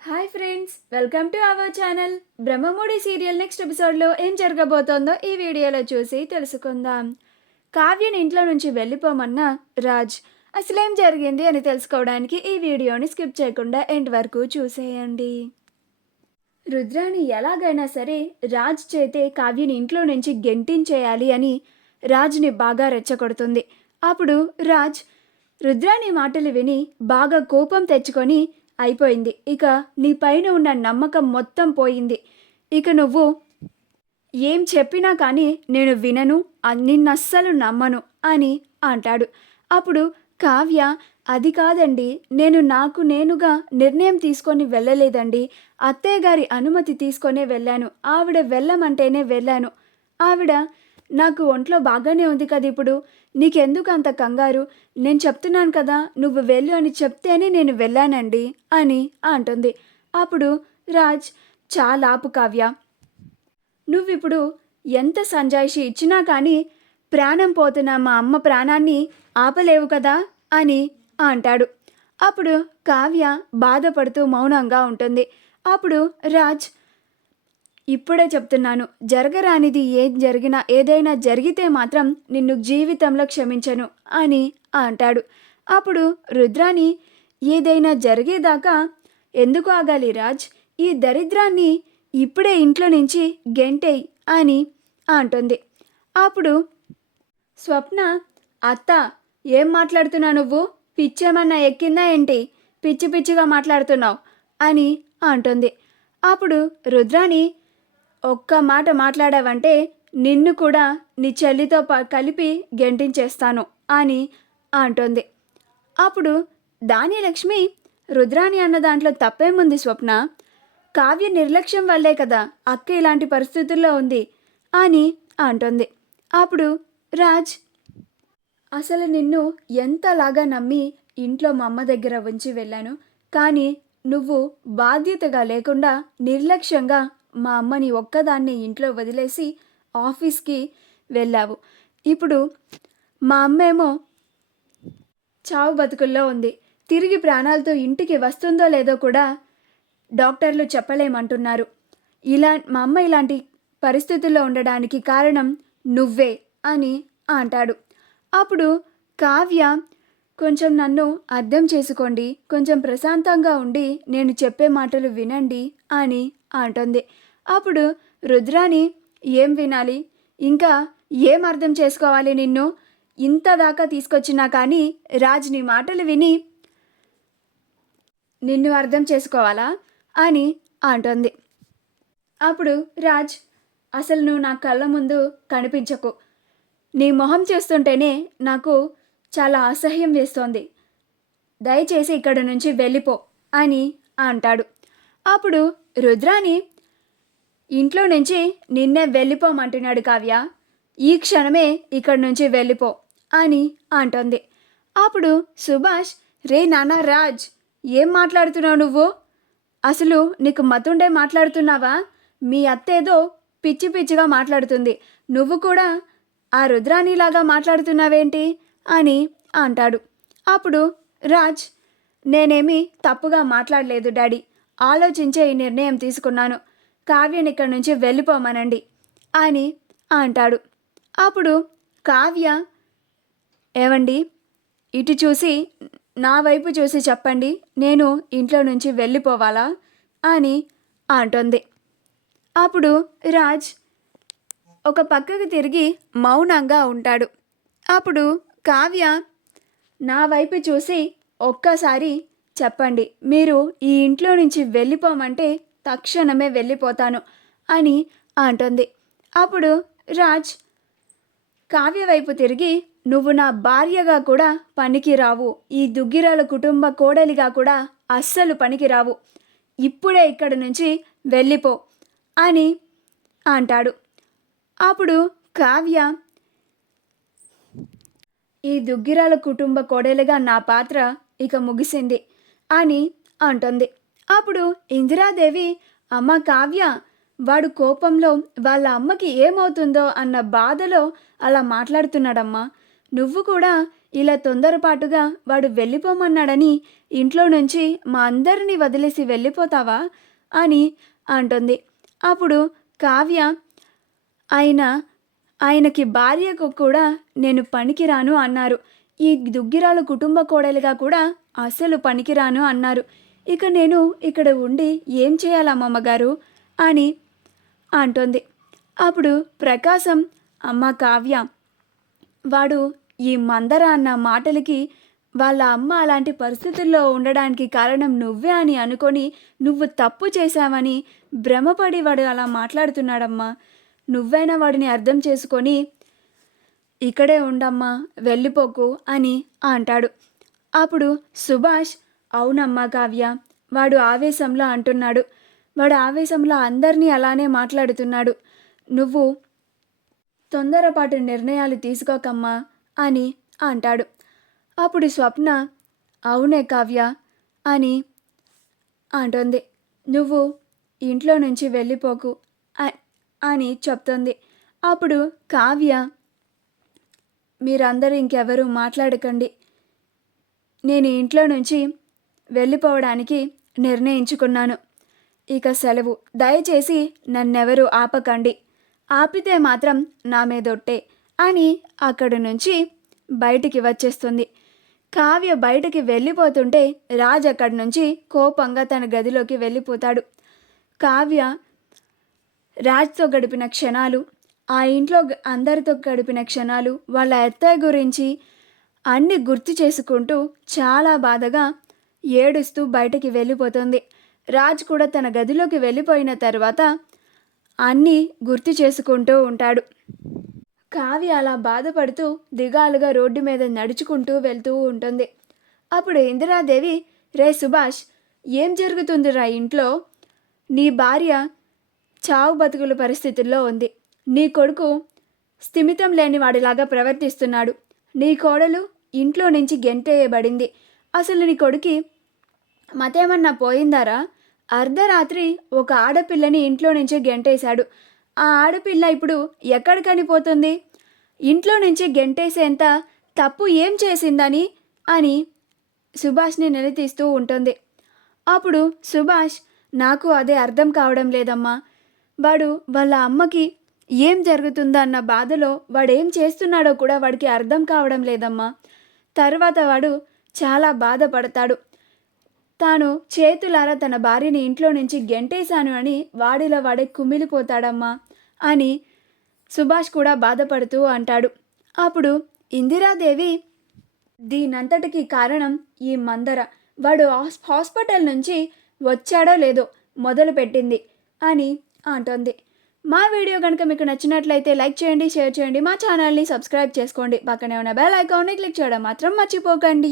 Hi friends, welcome to our channel. Brahmamudi serial next ఎపిసోడ్లో ఏం జరగబోతోందో ఈ వీడియోలో చూసి తెలుసుకుందాం. కావ్యని ఇంట్లో నుంచి వెళ్ళిపోమన్న రాజ్ అసలేం జరిగింది అని తెలుసుకోవడానికి ఈ వీడియోని స్కిప్ చేయకుండా ఎండ్ వరకు చూసేయండి. రుద్రాని ఎలాగైనా సరే రాజ్ చేతే కావ్యని ఇంట్లో నుంచి గెంటించేయాలి అని రాజ్ని బాగా రెచ్చగొడుతుంది. అప్పుడు రాజ్ రుద్రాని మాటలు విని బాగా కోపం తెచ్చుకొని అయిపోయింది, ఇక నీ పైన ఉన్న నమ్మకం మొత్తం పోయింది, ఇక నువ్వు ఏం చెప్పినా కానీ నేను వినను, నిన్నస్సలు నమ్మను అని అంటాడు. అప్పుడు కావ్య, అది కాదండి, నేను నాకు నేనుగా నిర్ణయం తీసుకొని వెళ్ళలేదండి, అత్తయ్య గారి అనుమతి తీసుకొనే వెళ్ళాను, ఆవిడ వెళ్ళమంటేనే వెళ్ళాను, ఆవిడ నాకు ఒంట్లో బాగానే ఉంది కదా, ఇప్పుడు నీకెందుకు అంత కంగారు, నేను చెప్తున్నాను కదా నువ్వు వెళ్ళు అని చెప్తేనే నేను వెళ్ళానండి అని అంటుంది. అప్పుడు రాజ్, చాలాపు కావ్య, నువ్విప్పుడు ఎంత సంజాయిషి ఇచ్చినా కానీ ప్రాణం పోతున్న మా అమ్మ ప్రాణాన్ని ఆపలేవు కదా అని అంటాడు. అప్పుడు కావ్య బాధపడుతూ మౌనంగా ఉంటుంది. అప్పుడు రాజ్, ఇప్పుడే చెప్తున్నాను, జరగరానిది ఏం జరిగినా ఏదైనా జరిగితే మాత్రం నిన్ను జీవితంలో క్షమించను అని అంటాడు. అప్పుడు రుద్రాని, ఏదైనా జరిగేదాకా ఎందుకు ఆగాలి రాజ్, ఈ దరిద్రాన్ని ఇప్పుడే ఇంట్లో నుంచి గెంటేయ్ అని అంటుంది. అప్పుడు స్వప్న, అత్త ఏం మాట్లాడుతున్నావు నువ్వు, పిచ్చేమన్నా ఎక్కిందా ఏంటి, పిచ్చి పిచ్చిగా మాట్లాడుతున్నావు అని అంటుంది. అప్పుడు రుద్రాని, ఒక్క మాట మాట్లాడావంటే నిన్ను కూడా నీ చెల్లితో కలిపి గెంటించేస్తాను అని అంటుంది. అప్పుడు దానిలక్ష్మి, రుద్రాని అన్న దాంట్లో తప్పేముంది స్వప్న, కావ్య నిర్లక్ష్యం వల్లే కదా అక్క ఇలాంటి పరిస్థితుల్లో ఉంది అని అంటుంది. అప్పుడు రాజ్, అసలు నిన్ను ఎంతలాగా నమ్మి ఇంట్లో మా అమ్మ దగ్గర ఉంచి వెళ్ళాను, కానీ నువ్వు బాధ్యతగా లేకుండా నిర్లక్ష్యంగా మా అమ్మని ఒక్కదాన్ని ఇంట్లో వదిలేసి ఆఫీస్కి వెళ్ళావు. ఇప్పుడు మా అమ్మేమో చావు బతుకుల్లో ఉంది, తిరిగి ప్రాణాలతో ఇంటికి వస్తుందో లేదో కూడా డాక్టర్లు చెప్పలేమంటున్నారు. మా అమ్మ ఇలాంటి పరిస్థితుల్లో ఉండడానికి కారణం నువ్వే అని అంటాడు. అప్పుడు కావ్య, కొంచెం నన్ను అర్థం చేసుకోండి, కొంచెం ప్రశాంతంగా ఉండి నేను చెప్పే మాటలు వినండి అని అంటుంది. అప్పుడు రుద్రాని, ఏం వినాలి, ఇంకా ఏం అర్థం చేసుకోవాలి, నిన్ను ఇంత దాకా తీసుకొచ్చినా కానీ రాజ్ నీ మాటలు విని నిన్ను అర్థం చేసుకోవాలా అని అంటుంది. అప్పుడు రాజ్, అసలు నువ్వు నా కళ్ళ ముందు కనిపించకు, నీ మొహం చూస్తుంటేనే నాకు చాలా అసహ్యం వేస్తోంది, దయచేసి ఇక్కడి నుంచి వెళ్ళిపో అని అంటాడు. అప్పుడు రుద్రాని, ఇంట్లో నుంచి నిన్నే వెళ్ళిపోమంటున్నాడు కావ్య, ఈ క్షణమే ఇక్కడి నుంచి వెళ్ళిపో అని అంటుంది. అప్పుడు సుభాష్, రే నాన్న రాజ్, ఏం మాట్లాడుతున్నావు నువ్వు, అసలు నీకు మతుండే మాట్లాడుతున్నావా, మీ అత్తేదో పిచ్చి పిచ్చిగా మాట్లాడుతుంది, నువ్వు కూడా ఆ రుద్రానిలాగా మాట్లాడుతున్నావేంటి అని అంటాడు. అప్పుడు రాజ్, నేనేమీ తప్పుగా మాట్లాడలేదు డాడీ, ఆలోచించే ఈ నిర్ణయం తీసుకున్నాను, కావ్యని ఇక్కడి నుంచి వెళ్ళిపోమనండి అని అంటాడు. అప్పుడు కావ్య, ఏవండి, ఇటు చూసి నా వైపు చూసి చెప్పండి, నేను ఇంట్లో నుంచి వెళ్ళిపోవాలా అని అంటుంది. అప్పుడు రాజ్ ఒక పక్కకు తిరిగి మౌనంగా ఉంటాడు. అప్పుడు కావ్య, నా వైపు చూసి ఒక్కసారి చెప్పండి, మీరు ఈ ఇంట్లో నుంచి వెళ్ళిపోమంటే తక్షణమే వెళ్ళిపోతాను అని అంటుంది. అప్పుడు రాజ్ కావ్య వైపు తిరిగి, నువ్వు నా భార్యగా కూడా పనికిరావు, ఈ దుగ్గిరాల కుటుంబ కోడలిగా కూడా అస్సలు పనికిరావు, ఇప్పుడే ఇక్కడి నుంచి వెళ్ళిపో అని అంటాడు. అప్పుడు కావ్య, ఈ దుగ్గిరాల కుటుంబ కోడలిగా నా పాత్ర ఇక ముగిసింది అని అంటుంది. అప్పుడు ఇందిరాదేవి, అమ్మ కావ్య, వాడు కోపంలో వాళ్ళ అమ్మకి ఏమవుతుందో అన్న బాధలో అలా మాట్లాడుతున్నాడమ్మా, నువ్వు కూడా ఇలా తొందరపాటుగా వాడు వెళ్ళిపోమన్నాడని ఇంట్లో నుంచి మా అందరినీ వదిలేసి వెళ్ళిపోతావా అని అంటుంది. అప్పుడు కావ్య ఆయన ఆయనకి భార్యకు కూడా నేను పనికిరాను అన్నారు. ఈ దుగ్గిరాలు కుటుంబ కోడలిగా కూడా అస్సలు పనికిరాను అన్నారు. ఇక నేను ఇక్కడ ఉండి ఏం చేయాలమ్మమ్మగారు అని అంటుంది. అప్పుడు ప్రకాశం, అమ్మ కావ్య, వాడు ఈ మందర అన్న మాటలకి వాళ్ళ అమ్మ అలాంటి పరిస్థితుల్లో ఉండడానికి కారణం నువ్వే అని అనుకొని నువ్వు తప్పు చేశావని భ్రమపడి వాడు అలా మాట్లాడుతున్నాడమ్మా. నువ్వైనా వాడిని అర్థం చేసుకొని ఇక్కడే ఉండమ్మా, వెళ్ళిపోకు అని అంటాడు. అప్పుడు సుభాష్, అవునమ్మా కావ్య, వాడు ఆవేశంలో అంటున్నాడు. వాడు ఆవేశంలో అందరినీ అలానే మాట్లాడుతున్నాడు. నువ్వు తొందరపాటు నిర్ణయాలు తీసుకోకమ్మా అని అంటాడు. అప్పుడు స్వప్న, అవునే కావ్య అని అంటుంది. నువ్వు ఇంట్లో నుంచి వెళ్ళిపోకు అని చెప్తుంది. అప్పుడు కావ్య, మీరందరూ ఇంకెవరూ మాట్లాడకండి, నేను ఇంట్లో నుంచి వెళ్ళిపోవడానికి నిర్ణయించుకున్నాను. ఇక సెలవు. దయచేసి నన్నెవరూ ఆపకండి. ఆపితే మాత్రం నా మీదొట్టే అని అక్కడి నుంచి బయటికి వచ్చేస్తుంది. కావ్య బయటికి వెళ్ళిపోతుంటే రాజ్ అక్కడి నుంచి కోపంగా తన గదిలోకి వెళ్ళిపోతాడు. కావ్య రాజ్తో గడిపిన క్షణాలు, ఆ ఇంట్లో అందరితో గడిపిన క్షణాలు, వాళ్ళ అత్తయ్య గురించి అన్నీ గుర్తు చేసుకుంటూ చాలా బాధగా ఏడుస్తూ బయటికి వెళ్ళిపోతుంది. రాజ్ కూడా తన గదిలోకి వెళ్ళిపోయిన తర్వాత అన్నీ గుర్తు చేసుకుంటూ ఉంటాడు. కావ్య అలా బాధపడుతూ దిగాలుగా రోడ్డు మీద నడుచుకుంటూ వెళ్తూ ఉంటుంది. అప్పుడు ఇందిరాదేవి, రే సుభాష్, ఏం జరుగుతుందిరా ఇంట్లో? నీ భార్య చావు బతుకుల పరిస్థితుల్లో ఉంది. నీ కొడుకు స్థిమితం లేని వాడిలాగా ప్రవర్తిస్తున్నాడు. నీ కోడలు ఇంట్లో నుంచి గెంటేయబడింది. అసలు నీ కొడుకి మతేమన్నా పోయిందారా? అర్ధరాత్రి ఒక ఆడపిల్లని ఇంట్లో నుంచి గెంటేశాడు. ఆ ఆడపిల్ల ఇప్పుడు ఎక్కడికని పోతుంది? ఇంట్లో నుంచి గెంటేసేంత తప్పు ఏం చేసిందని అని సుభాష్ని నిలదీస్తూ ఉంటుంది. అప్పుడు సుభాష్, నాకు అదే అర్థం కావడం లేదమ్మా. వాడు వాళ్ళ అమ్మకి ఏం జరుగుతుందన్న బాధలో వాడేం చేస్తున్నాడో కూడా వాడికి అర్థం కావడం లేదమ్మా. తర్వాత వాడు చాలా బాధపడతాడు. తాను చేతులారా తన భార్యని ఇంట్లో నుంచి గెంటేశాను అని వాడిలో వాడే కుమిలిపోతాడమ్మా అని సుభాష్ కూడా బాధపడుతూ అంటాడు. అప్పుడు ఇందిరాదేవి, దీనంతటికి కారణం ఈ మందర. వాడు హాస్పిటల్ నుంచి వచ్చాడో లేదో మొదలుపెట్టింది అని అంటోంది. మా వీడియో కనుక మీకు నచ్చినట్లయితే లైక్ చేయండి, షేర్ చేయండి, మా ఛానల్ని సబ్స్క్రైబ్ చేసుకోండి. పక్కనే ఉన్న బెల్ ఐకాన్ని క్లిక్ చేయడం మాత్రం మర్చిపోకండి.